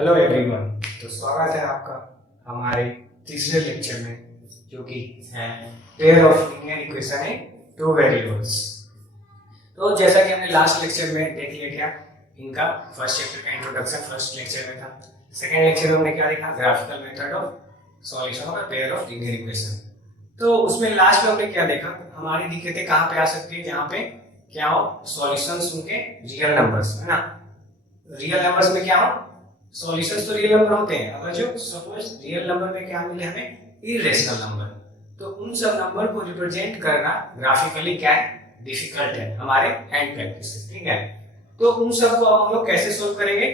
Hello everyone. तो स्वागत है आपका हमारे तीसरे लेक्चर में, जो कि है pair of linear equation in two variables. तो जैसा कि हमने लास्ट लेक्चर में देख लिया क्या, इनका फर्स्ट चैप्टर का इंट्रोडक्शन फर्स्ट लेक्चर में था। सेकंड लेक्चर में हमने क्या देखा, graphical method of solution of pair of linear equation. तो उसमें लास्ट में हमने क्या देखा, हमारी दिक्कतें कहाँ पे आ सकती है, जहाँ पे क्या हो, सॉल्यूशंस उनके रियल नंबर्स है ना। रियल नंबर्स में क्या हो, सॉल्यूशंस तो रियल नंबर होते हैं, अगर जो सपोज रियल नंबर में क्या मिले हमें, इरेशनल नंबर, तो उन सब नंबर को रिप्रेजेंट करना ग्राफिकली क्या है, डिफिकल्ट है हमारे हैंड प्रैक्टिस से, ठीक है। तो उन सब को हम लोग कैसे सोल्व करेंगे,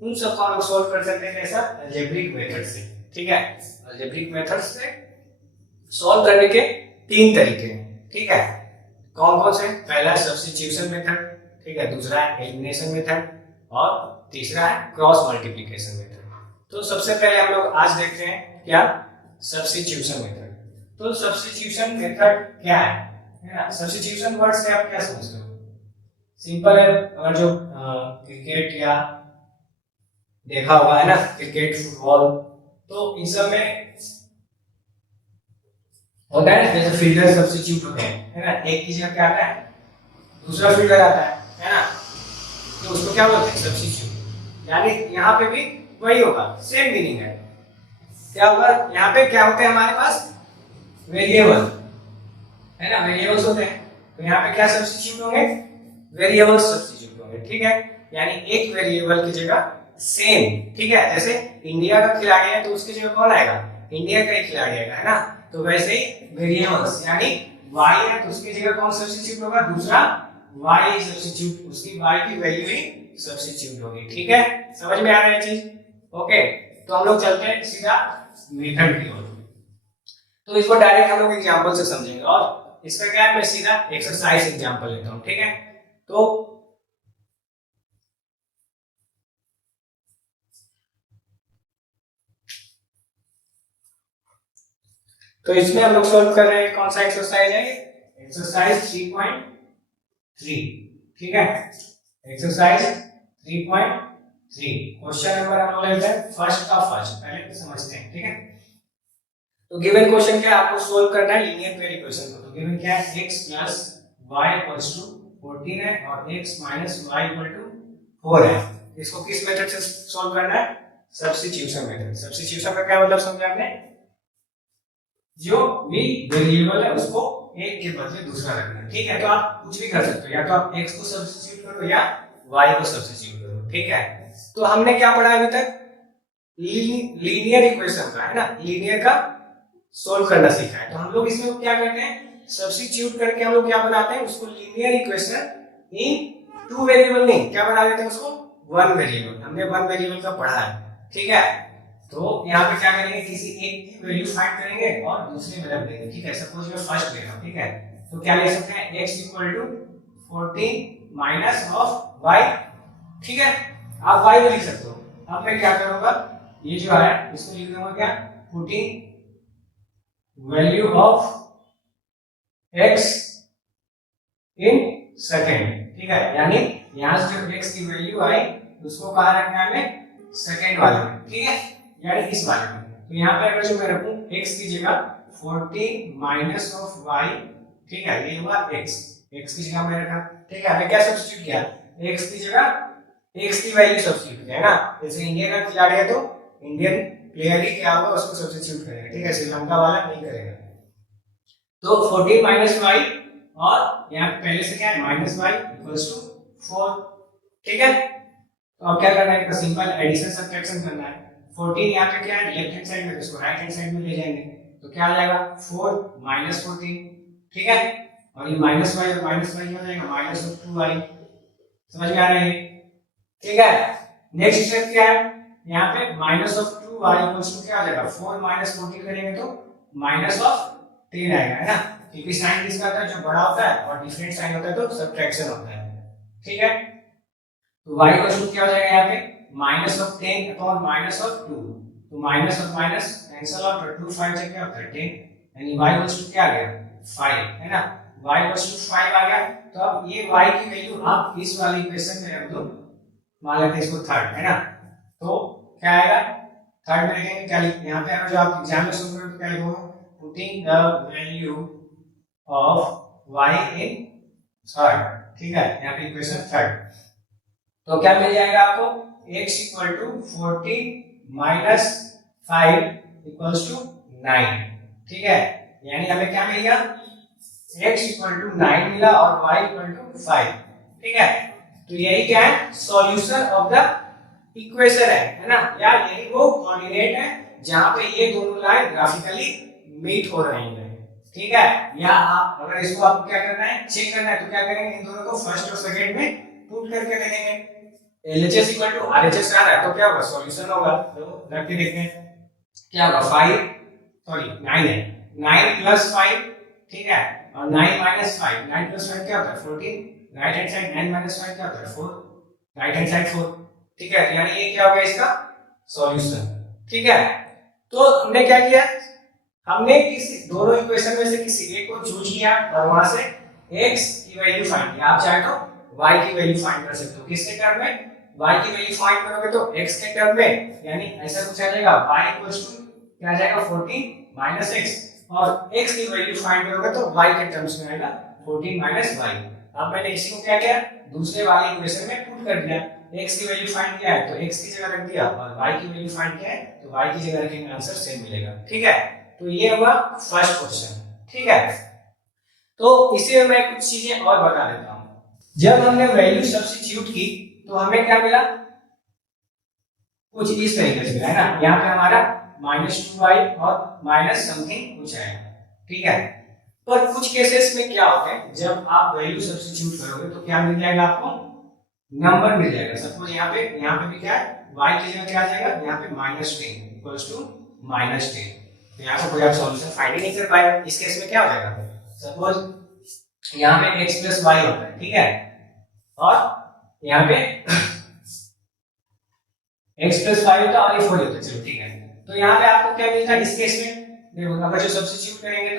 उन सब को हम लोग सोल्व कर सकते हैं कैसा, अलजेब्रिक मेथड से, ठीक है। अलजेब्रिक मेथड से सोल्व करने के तीन तरीके हैं, ठीक है। कौन कौन से, पहला सब्स्टिट्यूशन मेथड, ठीक है, दूसरा है एलिमिनेशन मेथड और तीसरा है क्रॉस मल्टीप्लिकेशन मेथड। तो सबसे पहले हम लोग आज देखते हैं क्या, सब्स्टिट्यूशन मेथड। तो सब्स्टिट्यूशन मेथड क्या है ना। सब्स्टिट्यूशन वर्ड से आप क्या समझते हो, सिंपल है। अगर जो क्रिकेट या देखा होगा है ना, क्रिकेट फुटबॉल, तो इन सब में होता है जैसे फील्डर सब्स्टिट्यूट होते हैं है ना, एक की जगह क्या आता है, दूसरा फील्डर आता है ना, तो उसको क्या बोलते हैं, सब्स्टिट्यूट। यानी यहाँ पे भी वही होगा, सेम मीनिंग है। क्या होगा, यहाँ पे क्या होते हैं हमारे पास, वेरिएबल है ना, वेरिएबल्स होते हैं, तो यहाँ पे क्या सब्स्टिट्यूट होंगे, वेरिएबल्स सब्स्टिट्यूट होंगे, ठीक है। यानी एक वेरिएबल की जगह सेम, ठीक है, जैसे इंडिया का खिलाड़ी है तो उसकी जगह कौन आएगा, इंडिया का ही खिलाड़ी आएगा है ना। तो वैसे ही वेरिएबल्स यानी y है तो उसकी जगह कौन सब्स्टिट्यूट होगा, दूसरा y सब्स्टिट्यूट, उसकी y की वैल्यू ही सब्स्टिट्यूट होगी, ठीक है। समझ में आ रहा है चीज, ओके। तो हम लोग चलते हैं सीधा मेथड की ओर। तो इसको डायरेक्ट हम लोग एग्जांपल से समझेंगे, और इसका क्या है, मैं सीधा एक्सरसाइज एग्जांपल लेता हूं, ठीक है। तो इसमें हम लोग सॉल्व कर रहे हैं, कौन सा एक्सरसाइज है, एक्सरसाइज 3.3, ठीक है। एक्सरसाइज 3.3 क्वेश्चन नंबर हम लोग लेते हैं फर्स्ट का फर्स्ट, पहले तो समझते हैं, ठीक है। तो गिवन क्वेश्चन क्या है, आपको सोल्व करना है लीनियर पेयर इक्वेशन को। तो गिवन क्या है, x plus y equals to 14 है और x minus y equal to 4 है। इसको किस मेथड से सोल्व करना है, सब्स्टिट्यूशन मेथड। सब्स्टिट्यूशन का क्या मतलब समझा आपने, जो भी वेरिएबल है उसको एक के बदले दूसरा रखना है, ठीक है। तो आप कुछ भी कर सकते हो, या तो आप x को सब्स्टिट्यूट करो या y को सब्स्टिट्यूट करो, ठीक है। तो हमने क्या पढ़ा अभी तक, लीनियर इक्वेशन का है ना, लीनियर का सोल्व करना सीखा है। तो हम लोग इसमें क्या करते हैं, सब्स्टिट्यूट करके हम लोग क्या बनाते हैं, उसको linear equation in two variable नहीं, क्या बना देते हैं उसको, वन वेरिएबल। हमने वन वेरिएबल का पढ़ा है, ठीक है। तो यहाँ पे क्या करेंगे, किसी एक की वैल्यू फाइंड करेंगे और दूसरे में रख देंगे, ठीक है। सपोज मैं फर्स्ट ले रहा हूँ, ठीक है। तो क्या ले सकते हैं, x equal to 14 minus of y, ठीक है। आप y भी लिख सकते हो। अब मैं क्या करूंगा, ये जो है इसको लिख दूंगा क्या, 14 value of x in second, ठीक है। यानी यहाँ से जो x की वैल्यू आई उसको कहाँ रखना है, सेकेंड वाले में, ठीक है, यानी इस वाले में। तो यहाँ पे अगर जो मैं रखूं x की जगह 14 माइनस ऑफ y, ठीक है, ये हुआ x की जगह मैं रखा, ठीक है। मैं क्या सब्स्टिट्यूट किया, x की जगह x की वैल्यू सब्स्टिट्यूट किया ना। जैसे इंडिया का खिलाड़ी है तो इंडियन प्लेयर ही क्या होगा, उसको सब्स्टिट्यूट करेगा, ठीक है, श्रीलंका वाला नहीं करेगा। तो 14 माइनस y और यहाँ पहले से क्या है, माइनस y इक्वल्स टू 4, ठीक है। तो अब क्या करना है, इसका सिंपल एडिशन सब्ट्रैक्शन करना है। 14 यहाँ पे क्या है, लेफ्ट हैंड साइड में, इसको राइट हैंड साइड में ले जाएंगे, तो क्या आ जाएगा 4 माइनस 14, ठीक है। और ये माइनस y और माइनस y हो जाएगा माइनस 2y। समझ में आ रहा है, ठीक है। नेक्स्ट स्टेप क्या है, यहाँ पे minus of 2y equals to क्या आ जाएगा, 4 माइनस 14 करेंगे तो माइनस ऑफ 10 आएगा, है ना। क्योंकि साइन किसका होता है, जो बड़ा होता है, और डिफरेंट साइन होता है तो सब्ट्रैक्शन होता है, ठीक है। तो y का सूत्र क्या हो जाएगा, यहाँ पे minus of 10 upon minus of 2, तो minus of minus cancel out, और 2 5 से क्या होता है 10, यानी y का सूत्र क्या आ गया 5, है ना। y का सूत्र 5 आ गया। तो अब ये y की वैल्यू आप इस वाली इक्वेशन में रख दो, मान लेते हैं इसको थर्ड, है ना। तो थर्ड में लिखेंगे क्या यहाँ पे जो आप एग्जाम में सुन रहे हो क्या लिखोगे, putting the value of y in third, ठीक है, यहाँ पे इक्वेशन थर्ड। तो क्या मिल जाएगा आपको, x equal to 40 minus 5 equals to 9, ठीक है, यानी हमें क्या मिल गया, x इक्वल टू 9 मिला और y इक्वल टू 5, ठीक है। तो यही क्या है, सॉल्यूशन ऑफ द इक्वेशन है ना, या यही वो कोऑर्डिनेट है जहां पे ये दोनों लाइन ग्राफिकली मीट हो रही हैं, ठीक है। या आप अगर इसको आपको क्या करना है, चेक करना है, तो क्या करेंगे, इन दोनों को फर्स्ट और सेकंड में पुट करके देखेंगे, LHS इक्वल टू RHS आ रहा है तो क्या होगा, सॉल्यूशन होगा। तो रख के देखते हैं क्या होगा, 5 सॉरी 9 है, 9 प्लस 5, ठीक है, और 9 माइनस 5, 9 प्लस 5 क्या होता है 14, राइट हैंड साइड 9 माइनस 5 क्या होता है 4, राइट हैंड साइड 4, ठीक है, यानी ये क्या होगा इसका सॉल्यूशन, ठीक है। तो हमने क्या किया, हमने किसी दोनों इक्वेशन में से किसी एक को चूज किया और वहां से x की वैल्यू फाइंड किया। आप चाहे तो y की वैल्यू फाइंड कर सकते हो, किसके टर्म में, y की वैल्यू फाइंड करोगे तो x के टर्म में, यानी ऐसा कुछ आ जाएगा y इक्वल्स टू क्या आ जाएगा 14 माइनस x, और x की वैल्यू फाइंड करोगे तो y के टर्म्स में आएगा 14 माइनस y। अब मैंने इसी को क्या किया, दूसरे वाले इक्वेशन में पुट कर दिया, x की वैल्यू फाइंड किया है तो x की जगह रख दिया, और y की वैल्यू फाइंड किया है तो y की जगह रखेंगे, आंसर सेम मिलेगा, ठीक है। तो ये हुआ फर्स्ट क्वेश्चन, ठीक है। तो इसी में मैं कुछ चीजें और बता देता हूं। जब हमने वैल्यू सब्स्टिट्यूट की तो हमें क्या मिला, कुछ इस तरीके से मिला है ना, यहाँ पे हमारा -2y और माइनस समथिंग कुछ है, ठीक है। पर कुछ केसेस में क्या होता है, जब आप वैल्यू सब्स्टिट्यूट करोगे तो क्या मिल जाएगा आपको, नंबर मिल जाएगा। सपोज यहाँ पे भी क्या है, y की जगह क्या आ जाएगा, यहाँ पे -10 इक्वल्स टू -10, तो यहाँ पे कोई आप सॉल्यूशन फाइंड ही नहीं कर पाएगा। इस केस में क्या हो जाएगा, सपोज यहाँ पे x प्लस वाई होता है, ठीक है, और यहाँ पे x प्लस 5 होता है और ये 4 होता है, चलो ठीक है। तो यहाँ पे आपको क्या मिलता है इस केस में, देखो अगर जो सब्स्टिट्यूट करेंगे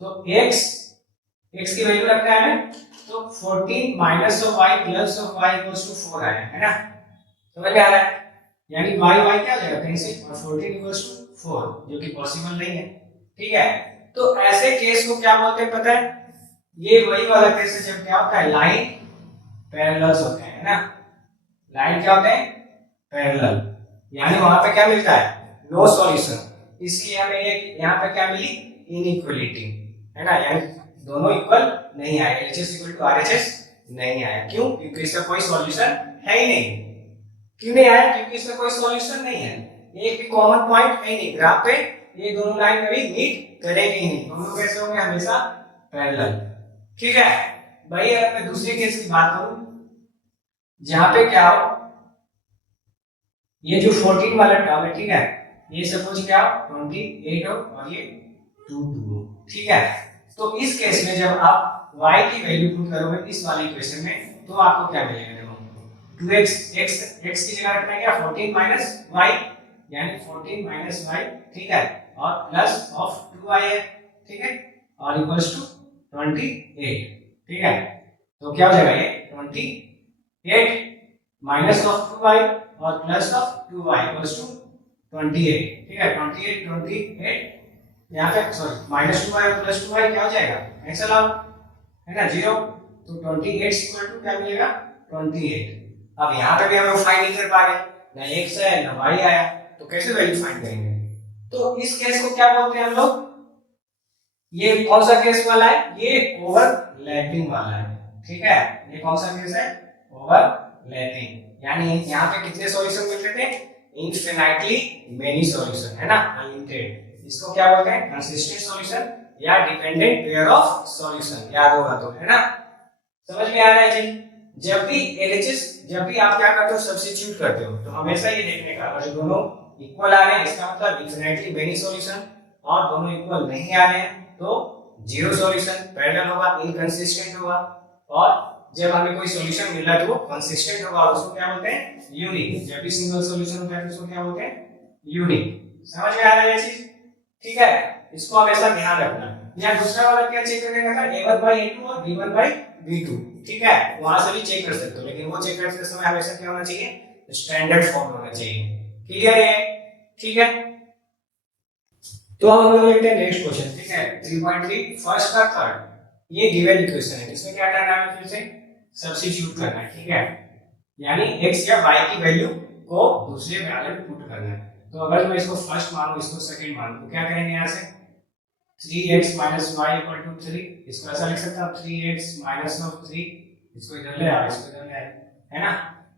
तो x की वैल्यू रखना है तो 14 minus of y plus of y equals to 4 आया है ना, समझ में आ रहा है, यानी y क्या आ जाएगा कहीं से, और 14 इक्वल्स टू 4 जो कि पॉसिबल नहीं है, ठीक है। तो ऐसे केस को क्या बोलते हैं पता है, ये वही वाला केस है जब क्या होता है, लाइन पैरेलल्स होते हैं ना, लाइन क्या होते हैं पैरेलल, यानी वहां पे क्या मिलता है, नो सॉल्यूशन, इसलिए हमें ये यहाँ पे क्या मिली, इनइक्वालिटी, है ना, यानी दोनों इक्वल नहीं आए, LHS इक्वल टू RHS नहीं आया, क्यों, क्योंकि इसका कोई सॉल्यूशन है ही नहीं। क्यों नहीं आया, क्योंकि इसका कोई सॉल्यूशन नहीं है, एक भी कॉमन पॉइंट है नहीं ग्राफ पे, ये दोनों लाइन कभी मीट करेंगे ही नहीं, दोनों कैसे होंगे, हमेशा पैरेलल, ठीक है भाई। अगर मैं दूसरे केस की बात करूं जहां पे क्या हो, ये जो 14 वाला टर्म है, ठीक है, ये सपोज क्या 28 हो और ये 2 हो, ठीक है। तो इस केस में जब आप y की वैल्यू पुट करोगे इस वाले इक्वेशन में तो आपको क्या मिलेगा, देखो 2x x की जगह रखना है क्या 14 माइनस y, यानी 14 माइनस y, ठीक है, और प्लस ऑफ 2y है, ठीक है, और इक्वल्स टू 28, ठीक है। तो क्या हो जाएगा ये 28 माइनस ऑफ 2y और plus of 2y equals to 28, ठीक है, 28 यहाँ पे सॉरी -2y और +2y क्या हो जाएगा, कैंसिल आउट, है ना 0, तो 28 इक्वल टू क्या मिलेगा 28। अब यहाँ पे भी हम लोग फाइंड नहीं कर पा रहे, ना x है ना y आया, तो कैसे वैल्यू फाइंड करेंगे। तो इस केस को क्या बोलते हैं हम लोग, ये कौन सा केस वाला है, ये ओवरलैपिंग वाला है, ठीक है, ये कौन सा केस है, ओवरलैपिंग, यानी यहाँ पे कितने सॉल्यूशन मिल रहे थे, इनफिनिटली मेनी सॉल्यूशन, है ना, अनलिमिटेड। इसको क्या बोलते हैं, कंसिस्टेंट सॉल्यूशन या डिपेंडेंट पेयर ऑफ सॉल्यूशन, याद होगा तो, है ना, समझ में आ रहा है जी। जब भी LHS, जब भी आप क्या करते हो सब्स्टिट्यूट करते हो तो हमेशा ये देखने का, अगर दोनों इक्वल आ रहे हैं इसका मतलब इनफिनिटली मेनी सॉल्यूशन, और दोनों इक्वल नहीं आ रहे हैं तो जीरो सॉल्यूशन, पैरेलल होगा, इनकंसिस्टेंट होगा, और जब हमें कोई सॉल्यूशन मिल रहा है तो वो कंसिस्टेंट होगा, उसको क्या बोलते हैं, यूनिक। जब भी सिंगल सॉल्यूशन होता है तो उसको क्या बोलते हैं, यूनिक। समझ में आ रहा है ये चीज, ठीक है, इसको हमेशा ध्यान रखना। या दूसरा वाला क्या चेक करने का, a1/a2 और b1/b2, ठीक है, वहां से भी चेक कर सकते हो, लेकिन वो चेक करते समय हमेशा क्या होना चाहिए, स्टैंडर्ड फॉर्म होना चाहिए, क्लियर है। ठीक है, तो अब हम लोग लेते हैं नेक्स्ट क्वेश्चन। ठीक है, 3.3 फर्स्ट का थर्ड ये गिवन इक्वेशन है, इसमें क्या करना है, फिर से सब्स्टिट्यूट करना है। ठीक है, यानी x या y की वैल्यू को दूसरे वैल्यू में पुट करना है। तो अगर मैं इसको फर्स्ट मानूं, इसको सेकंड मानूं, तो क्या करेंगे यहाँ से 3x - y = 3, इसको ऐसा लिख सकता हूं 3x - 3, इसको इधर ले आओ, इसको इधर ले आओ, है ना,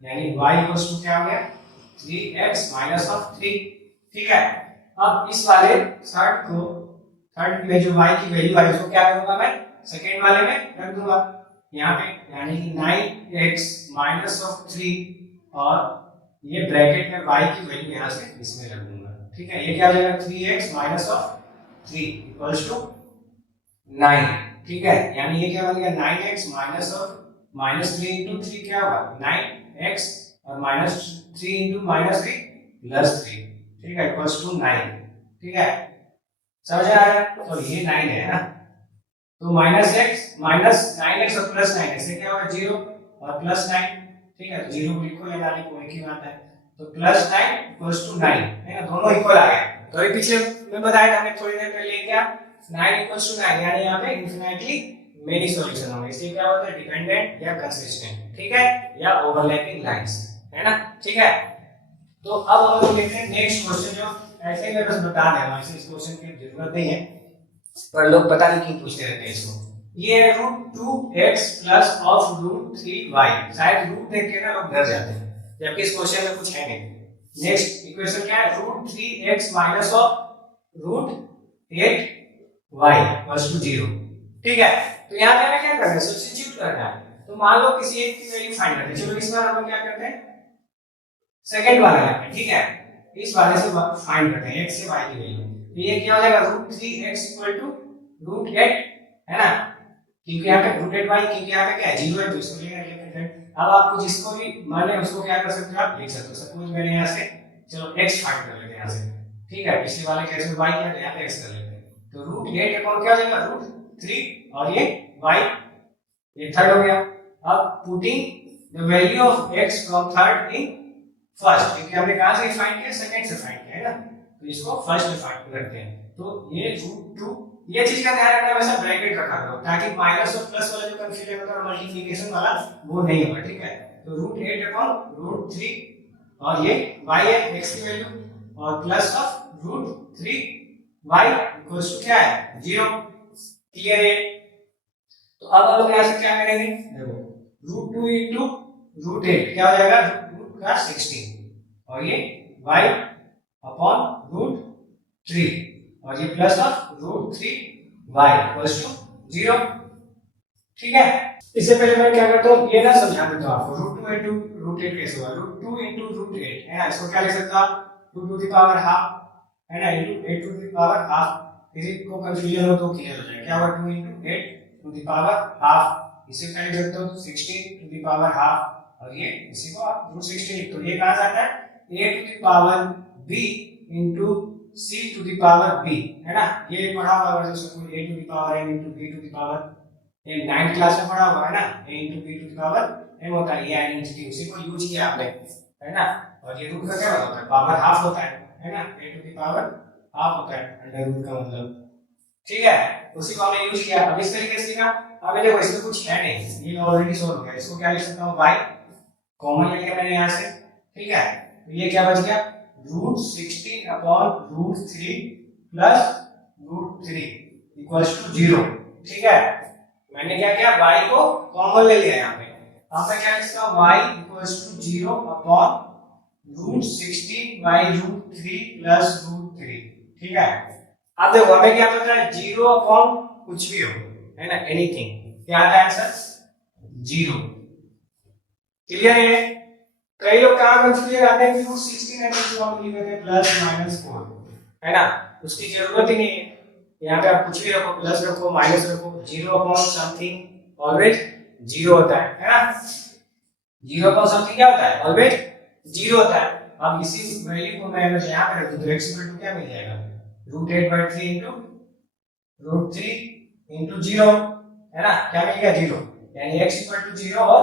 यानी y = क्या हो गया 3x - 3। ठीक है, अब इस वाले थर्ड में जो y की वैल्यू आई उसको क्या करूंगा मैं सेकंड वाले में रख दूंगा यहाँ पे, यानी कि 9x - 3 और ये ब्रैकेट में y की वैल्यू यहाँ से इसमें रख दूंगा। ठीक है, ये क्या हो जाएगा 3x - 3 = 9। ठीक है, यानी ये क्या बन गया 9x -3 × 3 क्या होगा 9x और -3 × -3 +3। ठीक है, = 9। ठीक है, समझ आ रहा है, तो ये 9 है ना, तो -9x और +9 से क्या होगा 0 और +9। ठीक है, तो 0 को इक्वल है, यानी कोई की बात है, तो +9 = 9 है ना, दोनों इक्वल आ गए। तो ये पीछे मैं बताया था हमने थोड़ी देर पहले क्या 9 = 9, यानी यहाँ पे इन्फिनिटली मेनी सॉल्यूशन होंगे, इसलिए क्या होता है डिपेंडेंट या कंसिस्टेंट। ठीक है, या ओवरलैपिंग लाइंस, है ना। ठीक है, तो अब हम लोग देखते हैं नेक्स्ट क्वेश्चन, जो ऐसे मैं बस बता दे रहा हूं, इस क्वेश्चन की जरूरत नहीं है, पर लोग पता नहीं क्यों पूछते रहते हैं इसको। ये है √2x + √3y, शायद रूट देख के ना लोग डर जाते हैं, जबकि इस क्वेश्चन में कुछ है नहीं। नेक्स्ट इक्वेशन क्या है √3x - √8y = 0। ठीक है, तो यहाँ पे हमें क्या करना है सब्स्टिट्यूट करना है। तो मान लो किसी एक की वैल्यू फाइंड करते हैं, चलो इस बार हम क्या करते हैं सेकंड वाला है। ठीक है, इस वाले से फाइंड करते हैं x से y की वैल्यू, तो ये क्या हो जाएगा √3x = √8, है ना, क्योंकि यहाँ पे √8y, क्योंकि यहाँ पे क्या है 0 है, तो इसको लेना है। अब आपको जिसको भी माने उसको क्या कर सकते हो आप लिख सकते हो। सपोज मैंने यहाँ से चलो x फाइंड कर लेते हैं यहाँ से। ठीक है, पिछले वाले केस में y किया था, यहाँ पे x कर लेते हैं, तो √8 अपॉन क्या हो जाएगा √3 और ये y, ये थर्ड हो गया। अब putting the value of x from third in first, क्योंकि हमने कहां से फाइंड किया सेकंड से फाइंड किया है ना, तो इसको फर्स्ट में फाइंड करते हैं। तो ये √2, ये चीज का ध्यान रखना, वैसा ब्रैकेट रखा करो ताकि माइनस और प्लस वाला जो कंफ्यूजन होता है मल्टीप्लिकेशन वाला वो नहीं होगा। ठीक है, तो √8 अपॉन √3 और ये y है x की वैल्यू और प्लस ऑफ √3y = क्या है 0। क्लियर है, तो अब हम लोग यहां से क्या करेंगे, देखो √2 * √8 क्या हो जाएगा रूट का 16 और ये y अपॉन √3 और ये प्लस ऑफ √3y = 0। ठीक है, इससे पहले मैं क्या करता हूँ ये ना समझा देता हूँ आपको √2 * √8 कैसे होगा। √2 * √8 है ना, इसको क्या लिख सकता हूँ 2^½ है ना, *8^½ किसी को कंफ्यूजन हो तो क्लियर हो जाए, क्या होगा 2 * 8^½ इसे क्या लिख सकते हो 16^½ और ये इसी को आप √16, तो ये कहां से आता है a⁴b * c⁴b, है ना, ये पढ़ा हुआ है जैसे कोई a⁴n * b⁴, ये 9th क्लास में पढ़ा हुआ है ना, a * b⁴n होता है, ये आइडेंटिटी उसी को यूज किया आपने, है ना, और ये रूट का क्या होता है पावर हाफ होता है ना, a⁴ होता है अंडर रूट का मतलब। ठीक है, उसी को हमने यूज किया। अब इस तरीके से लिखा, अब देखो इसमें कुछ है नहीं, ये ऑलरेडी सॉल्व हो गया, इसको क्या लिख सकता हूं y कॉमन ले लिया मैंने यहां से। ठीक है, तो ये क्या बच गया √16 अपॉन √3 प्लस √3 = 0। ठीक है, मैंने क्या किया y को कॉमन ले लिया यहाँ पे, अब मैं क्या लिख सकता हूँ y = 0 अपॉन √16/√3 प्लस √3। ठीक है, अब देखो हमें क्या पता है 0 अपॉन कुछ भी हो, है ना, एनीथिंग, क्या आता है आंसर 0। क्लियर है, कई लोग कहां कंफ्यूजन आते हैं कि √16 है तो हम लिख देते हैं +-4, है ना, उसकी जरूरत ही नहीं है, यहाँ पे आप कुछ भी रखो, प्लस रखो माइनस रखो, 0 अपॉन समथिंग ऑलवेज 0 होता है ना, 0 अपॉन समथिंग क्या होता है ऑलवेज 0 होता है। अब इसी वैल्यू को मैं अगर यहाँ पे रख दूं तो x = क्या मिल जाएगा √8/3 * √3 * 0, है ना, क्या मिल गया 0, यानी x = 0 और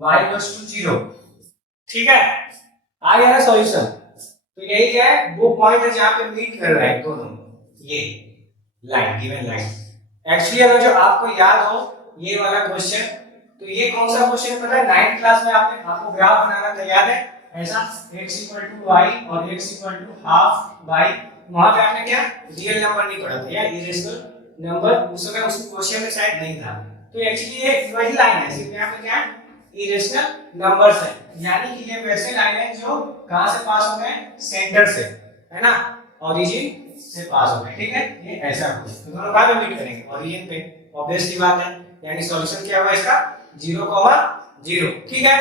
y = 0। ठीक है, आ गया ना सॉल्यूशन। तो यही क्या है, वो पॉइंट है जहां पे मीट कर रहा है दोनों, ये लाइन, गिवन लाइन। एक्चुअली अगर जो आपको याद हो ये वाला क्वेश्चन, तो ये कौन सा क्वेश्चन पता है, 9th क्लास में आपको ग्राफ बनाना था, याद है ऐसा, x = y और x = हाफ y। वहां पे आपने क्या रियल नंबर नहीं पढ़ा था या इरेशनल नंबर, उस समय उस क्वेश्चन में शायद नहीं था। तो एक्चुअली ये वही लाइन है, सिर्फ यहाँ पे क्या इरेशनल नंबर्स है, यानी कि ये वैसे लाइन है जो कहां से पास हो गए, सेंटर से, है ना, ओरिजिन से पास हो गए, ठीक है। ये ऐसा कुछ तो दोनों बाद में मीट करेंगे ओरिजिन पे, ऑब्वियसली बात है, यानी सॉल्यूशन क्या होगा इसका 0,0, ठीक है।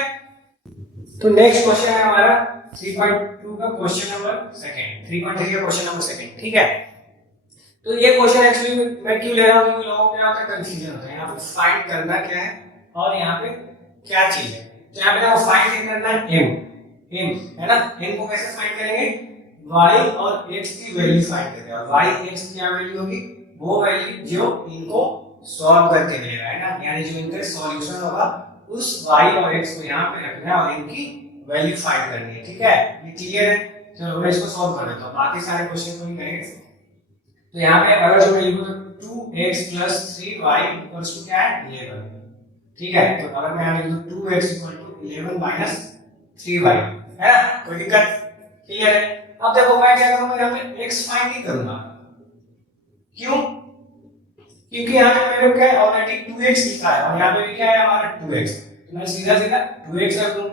तो नेक्स्ट क्वेश्चन है हमारा 3.2 का क्वेश्चन नंबर सेकंड, 3.3 का क्वेश्चन नंबर सेकंड, ठीक है। तो ये क्वेश्चन एक्चुअली मैं क्यों ले रहा हूं, क्योंकि लोगों को क्या होता है, कंफ्यूजन होता है, यहाँ पे फाइंड करना क्या है और यहाँ पे क्या चीज है। तो यहाँ पे ना फाइंड करना है m है ना, m को कैसे फाइंड करेंगे, y और x की वैल्यू फाइंड करेंगे, और y x की क्या वैल्यू होगी, वो वैल्यू जो इनको सॉल्व करके मिलेगा, है ना, यानी जो इनका सॉल्यूशन होगा उस y और x को यहाँ पे रखना है और इनकी वैल्यू फाइंड करनी है, ठीक है। ये क्लियर है, चलो मैं इसको सॉल्व कर देता हूँ, बाकी सारे क्वेश्चन को नहीं करेंगे। तो यहाँ पे अगर जो वैल्यू है 2x + 3y = क्या है 11, ठीक है। तो अगर मैं यहाँ लिख दूं 2x = 11 - 3y, है ना, कोई दिक्कत, क्लियर है। अब देखो मैं क्या करूंगा, यहाँ पे x फाइंड नहीं करूंगा, क्यों, क्योंकि यहाँ पे मेरे को क्या है ऑलरेडी 2x लिखा है और यहाँ पे भी क्या है हमारा 2x, तो मैं सीधा सीधा 2x रख दूं,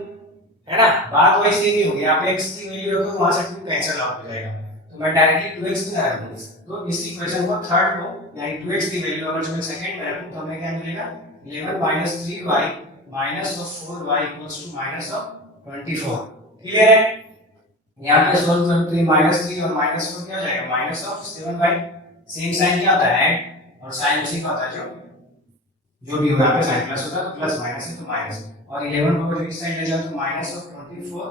है ना, बात वही सेम ही होगी, यहाँ पे x की वैल्यू रखो वहां से 2 कैंसिल आउट हो जाएगा, तो मैं डायरेक्टली 2x भी ना रख दूं। तो इस इक्वेशन को थर्ड को यानी 2x की वैल्यू अगर जो मैं सेकंड में रखूं तो हमें क्या मिलेगा 11 - 3y - 4y = -24, क्लियर है। यहाँ पे सोल्व करो तो -3 और -4 क्या हो जाएगा -7y, सेम साइन क्या होता है ऐड, और साइन उसी का होता है जो भी होगा, यहाँ पे साइन प्लस होता है तो प्लस माइनस है तो माइनस, और 11 को अगर इस साइड ले जाओ तो -24 और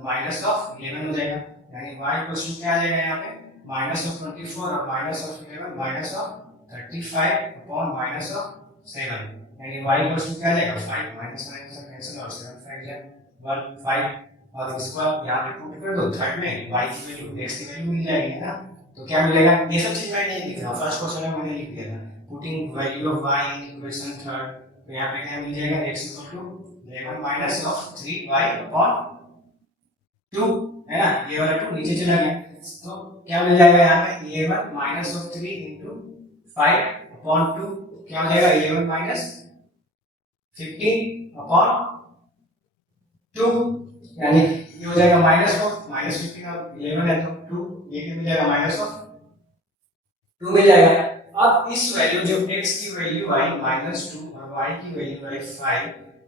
-11 हो जाएगा, यानी y = क्या आ जाएगा यहाँ पे -24 और -11 -35/-7, यानी y = क्या आ जाएगा 5 -5 कैंसिल और 7 5 जाए 1 5, और इसको यहाँ पे पुट कर दो थर्ड में, y की वैल्यू x की वैल्यू मिल जाएगी, है ना। तो क्या मिलेगा, ये सब चीज मैं नहीं लिख रहा, फर्स्ट क्वेश्चन में मैंने लिख दिया था, putting value of y in equation third, तो यहाँ पे क्या मिल जाएगा x = 11 - 3y/2, है ना, ये वाला 2 नीचे चला गया, तो क्या मिल जाएगा यहाँ पे 11 - 3 × 5/2, क्या हो जाएगा 11 - 15/2, यानी ये हो जाएगा -4 -15 और 11 है तो 2, ये भी मिल जाएगा -2 मिल जाएगा। अब इस वैल्यू जो x की वैल्यू आई -2 और y की वैल्यू आई 5,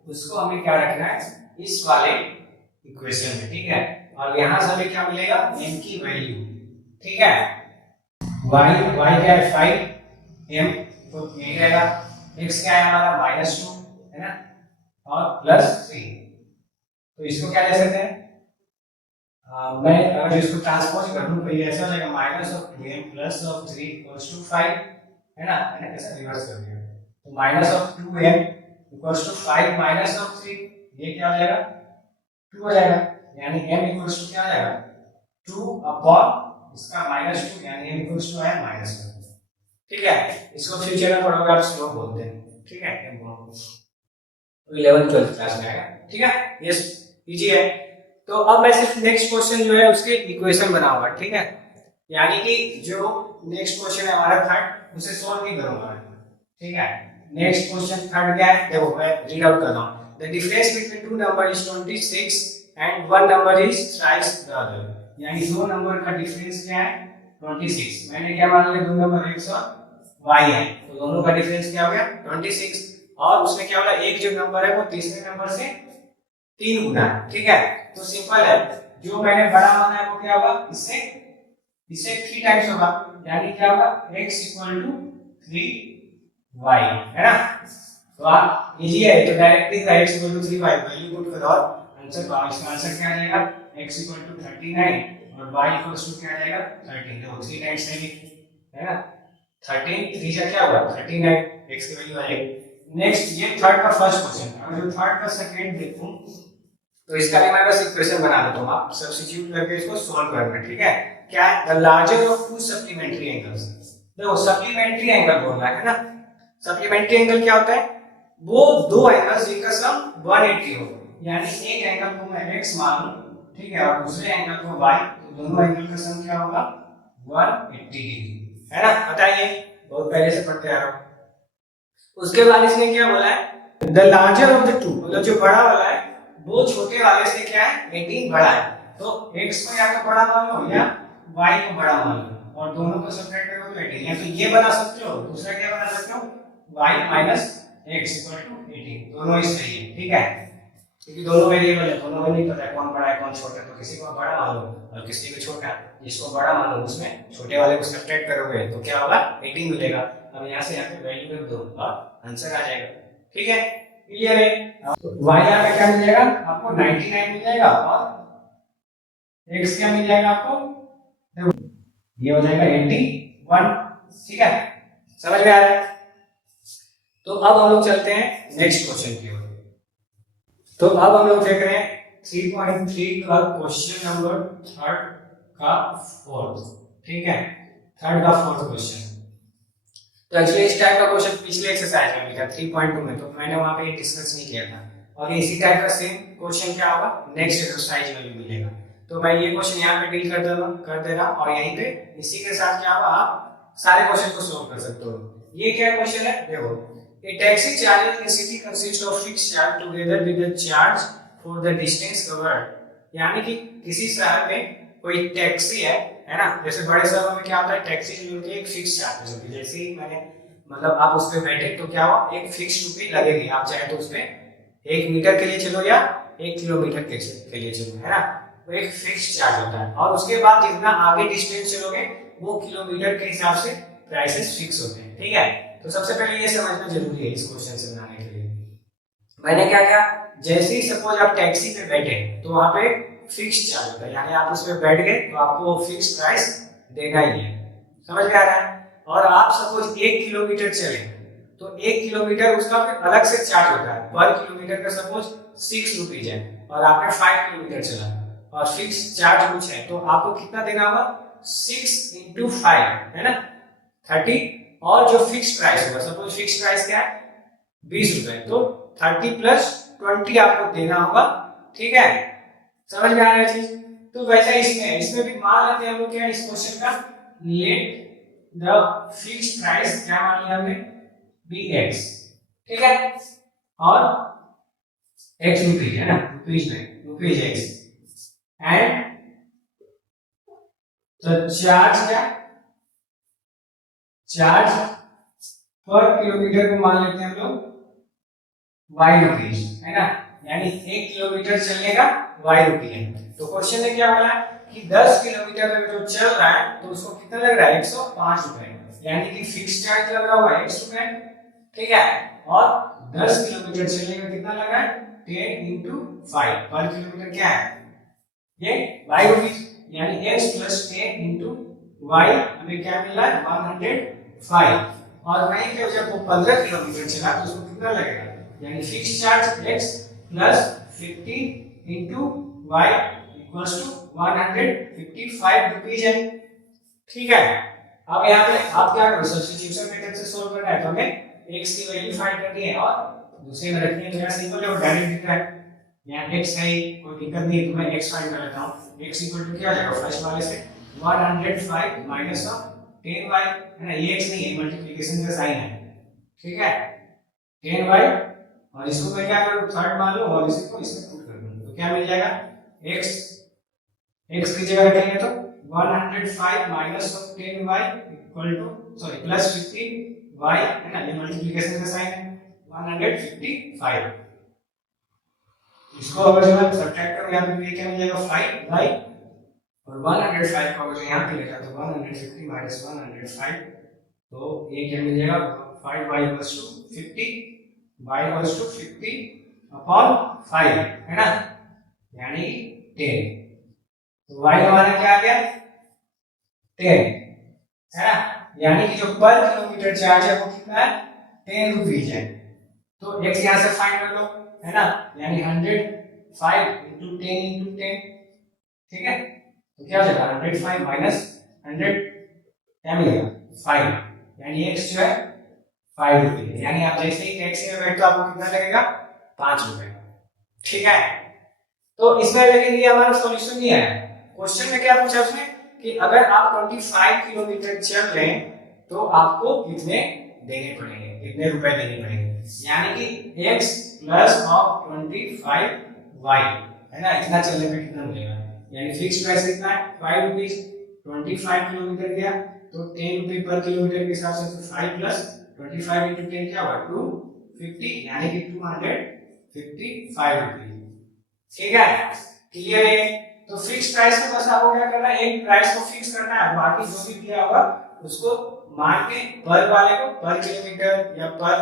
उसको हमें क्या रखना है इस वाले इक्वेशन में, ठीक है, और यहां से हमें क्या मिलेगा m की वैल्यू, ठीक है, y क्या है 5, m तो यही रहेगा, x क्या है हमारा -2, है ना, और +3, तो इसको क्या ले सकते हैं, मैं अगर इसको ट्रांसपोज कर दूं तो ये ऐसा हो जाएगा -2m + 3 = 5, है ना, मैंने कैसे रिवर्स कर दिया, तो -2m = 5 - 3, ये क्या हो जाएगा 2 हो जाएगा, यानी m = क्या आ जाएगा 2 इसका -2, यानी m = है -1, ठीक है। इसको फ्यूचर में पढ़ोगे आप स्लोप बोलते हैं, ठीक है, m को 11th 12th क्लास में आएगा, ठीक है, यस इजी है। तो अब मैं सिर्फ नेक्स्ट क्वेश्चन जो है उसके इक्वेशन बनाऊंगा, ठीक है, यानी कि जो नेक्स्ट क्वेश्चन है हमारा थर्ड उसे सॉल्व नहीं करूंगा मैं, ठीक है। नेक्स्ट क्वेश्चन थर्ड क्या है, देखो मैं रीड आउट कर रहा हूं, the difference between two number is 26 and one number is thrice the other, यानी दो नंबर का डिफरेंस क्या है 26, मैंने क्या मान लिया दो नंबर x और y है, तो दोनों का डिफरेंस क्या हो गया 26, और उसमें क्या होगा एक जो नंबर है वो तीसरे नंबर से 3 गुना है, ठीक है। तो सिंपल है, जो मैंने बड़ा माना है वो क्या होगा इससे 3 टाइम्स होगा, यानी क्या होगा x = 3y, है ना। तो आप इजी है, तो directly x = 3y value put करो और आंसर पाओ, इसका आंसर क्या आ जाएगा x = 39 और y = क्या आ जाएगा 13, देखो 3 टाइम्स है ना, 13 3 से क्या होगा 39, x की वैल्यू आ जाएगी। नेक्स्ट ये थर्ड का फर्स्ट क्वेश्चन, अगर जो थर्ड का सेकंड देखूं तो इसका भी मैं बस इक्वेशन बना देता हूँ, आप सब्स्टिट्यूट करके इसको सॉल्व करना है, ठीक है। क्या है, the larger of to supplementary angles. देखो सप्लीमेंट्री एंगल बोल रहा है ना, सप्लीमेंट्री एंगल क्या होता है, वो दो एंगल्स जिनका सम 180 हो, यानी एक एंगल को मैं x मान लूं, ठीक है, और दूसरे एंगल को y, तो दोनों एंगल का सम क्या होगा 180 डिग्री, है ना, बताइए, बहुत पहले से पढ़ते आ रहा हूं। उसके बाद इसने क्या बोला है, the larger of the two, मतलब जो बड़ा वाला है वो छोटे वाले से क्या है 18 बड़ा है, तो x को या तो बड़ा मान लो या y को बड़ा मान लो, और दोनों को सब्ट्रैक्ट करो तो 18, या तो ये बना सकते हो, दूसरा क्या बना सकते हो y minus x equal to 18, दोनों ही सही है, ठीक है, क्योंकि दोनों वेरिएबल है, दोनों में नहीं पता है कौन बड़ा है कौन छोटा है, तो किसी को बड़ा मान लो और किसी को छोटा, जिसको बड़ा मान लो उसमें छोटे वाले को सब्ट्रैक्ट करोगे तो क्या होगा 18 मिलेगा। अब यहाँ से यहाँ पे वैल्यू रख दो और आंसर आ जाएगा, ठीक है, क्लियर है। y यहाँ पे क्या मिल जाएगा आपको 99 मिल जाएगा, और x क्या मिल जाएगा आपको, ये हो जाएगा 81, ठीक है, समझ में आ रहा है। तो अब हम लोग चलते हैं नेक्स्ट क्वेश्चन की ओर। तो अब हम लोग देख रहे हैं 3.3 का क्वेश्चन नंबर थर्ड का फोर्थ, ठीक है, थर्ड का फोर्थ क्वेश्चन। तो एक्चुअली इस टाइप का क्वेश्चन पिछले एक्सरसाइज में भी था 3.2 में, तो मैंने वहां पे ये डिस्कस नहीं किया था, और इसी टाइप का सेम क्वेश्चन क्या होगा नेक्स्ट एक्सरसाइज में भी मिलेगा। तो मैं ये क्वेश्चन यहाँ पे डील कर दे रहा, और यहीं पे इसी के साथ क्या होगा आप सारे क्वेश्चन को सॉल्व कर सकते हो। ये क्या क्वेश्चन है, देखो, a taxi charging in city consists of fixed charge together with the charge for the distance covered, यानी कि किसी शहर में कोई टैक्सी है ना, जैसे बड़े शहरों में क्या होता है टैक्सी जो होती है एक फिक्स चार्ज होती है, जैसे ही मैंने मतलब आप उस पर बैठे तो क्या हो एक फिक्स रुपये लगेगी, आप चाहे तो उस पर 1 मीटर के लिए चलो या 1 किलोमीटर के लिए चलो, है ना, वो एक फिक्स चार्ज होता है, और उसके बाद जितना आगे डिस्टेंस चलोगे वो किलोमीटर के हिसाब से प्राइसेस फिक्स होते हैं, ठीक है। तो सबसे पहले ये समझना जरूरी है इस क्वेश्चन से बनाने के लिए। मैंने क्या किया, जैसे ही सपोज आप टैक्सी पे बैठे तो वहां पे फिक्स चार्ज होता है, यानी आप उसमें बैठ गए तो आपको फिक्स प्राइस देना ही है, समझ में आ रहा है। और आप सपोज 1 किलोमीटर चले तो 1 किलोमीटर उसका फिर अलग से चार्ज होता है, पर किलोमीटर का सपोज 6 रुपीज है, और आपने 5 किलोमीटर चला और फिक्स चार्ज कुछ है, तो आपको कितना देना होगा 6 × 5, है ना 30, और जो फिक्स प्राइस होगा सपोज फिक्स प्राइस क्या है 20 रुपए, तो 30 + 20 आपको देना होगा, ठीक है, समझ में आ रहा है चीज। तो वैसा इसमें भी मान लेते हैं हम लोग क्या इस क्वेश्चन का, लेट द फिक्स प्राइस क्या मान लिया हमने bx, ठीक है, और x रुपीज है ना, rupees x, and the charge क्या चार्ज पर किलोमीटर को मान लेते हैं हम लोग y रुपीज, है ना, यानी 1 किलोमीटर चलने का y रुपये है। तो क्वेश्चन ने क्या बोला कि 10 किलोमीटर में जो चल रहा है तो उसको कितना लग रहा है 105 रुपए, यानी कि फिक्स चार्ज लग रहा हुआ है 100 रुपए, ठीक है, और 10 किलोमीटर चलने का कितना लग रहा है 10 × 5 पर किलोमीटर क्या है ये y रुपीज, यानी x + 10 × y हमें क्या मिला है 105, और वहीं पे जब वो 15 किलोमीटर चला तो उसको कितना लगेगा, यानी fix charge x + 50 × y = 155 rupees है, ठीक है। अब यहाँ पे आप क्या करो सब्स्टिट्यूशन मेथड से सोल्व करना है, तो हमें x की वैल्यू फाइंड करनी है और दूसरे में रखनी है, तो यहाँ सिंपल है डायरेक्ट दिख रहा है, यहाँ x है कोई दिक्कत नहीं है, तो मैं x फाइंड कर लेता हूँ। x = क्या आ जाएगा फर्स्ट वाले से 105 - 10y, है ना, ये x नहीं है मल्टीप्लिकेशन का साइन है, ठीक है, 10y, और इसको मैं क्या करूँ थर्ड मान लूँ और इसको इसमें पुट कर दूँ, तो क्या मिल जाएगा x की जगह रखेंगे तो 105 - 10y + 15y, है ना, ये मल्टीप्लिकेशन का साइन है 155, इसको अगर जो मैं सब्ट्रैक्ट करूं यहां पे क्या मिल जाएगा 5y, और 105 को अगर यहां पे लिखा तो 150 - 105, तो ये क्या मिल जाएगा 5y = 50, y = 50/5, है ना, यानी 10, तो y हमारा क्या आ गया 10, है ना, यानी कि जो पर किलोमीटर चार्ज है वो कितना है 10 रुपीज है, तो x यहां से फाइंड कर लो, है ना, यानी 100 5 इंटू 10 इंटू 10, ठीक है। तो क्या हो जाएगा 105 माइनस 100, क्या मिलेगा 5, यानी x जो है 5 रुपये, यानी आप जैसे ही टैक्सी में बैठो आपको कितना लगेगा 5 रुपए, ठीक है। तो इसमें लेकिन ये हमारा सॉल्यूशन नहीं है। क्वेश्चन में क्या पूछा उसने कि अगर आप 25 किलोमीटर चल रहे हैं तो आपको कितने देने पड़ेंगे, कितने रुपए देने पड़ेंगे, यानी कि x प्लस ऑफ 25y है ना, इतना चलने पे कितना मिलेगा, यानी फिक्स प्राइस कितना है 5 रुपीस, 25 किलोमीटर गया तो 10 रुपए पर किलोमीटर के हिसाब से 5 प्लस 25 इंटू 10 क्या हुआ 250, यानी कि 255 रुपए, ठीक है। क्लियर है। तो फिक्स प्राइस को बस आपको क्या करना है, एक प्राइस को फिक्स करना है, बाकी जो भी दिया होगा उसको मान के पर वाले को पर किलोमीटर या पर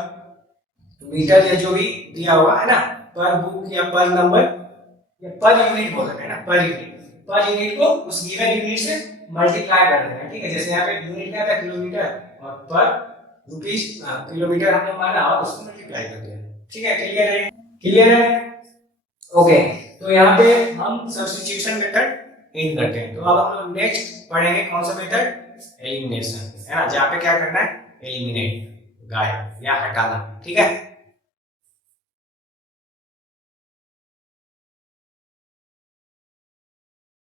मीटर या जो भी दिया होगा है ना, पर बुक या पर नंबर या पर यूनिट बोल रहे हैं ना, पर यूनिट को उस गिवन यूनिट से मल्टीप्लाई कर देना है, ठीक है। जैसे यहाँ पे यूनिट क्या था किलोमीटर और पर रुपीस किलोमीटर हमने माना और उसको मल्टीप्लाई कर दिया, ठीक है। क्लियर है, क्लियर है, ओके। तो यहाँ पे हम सब्स्टिट्यूशन मेथड इन करते हैं। तो अब हम लोग नेक्स्ट पढ़ेंगे कौन सा मेथड, एलिमिनेशन, है ना, जहाँ पे क्या करना है एलिमिनेट, गायब या हटाना, ठीक है।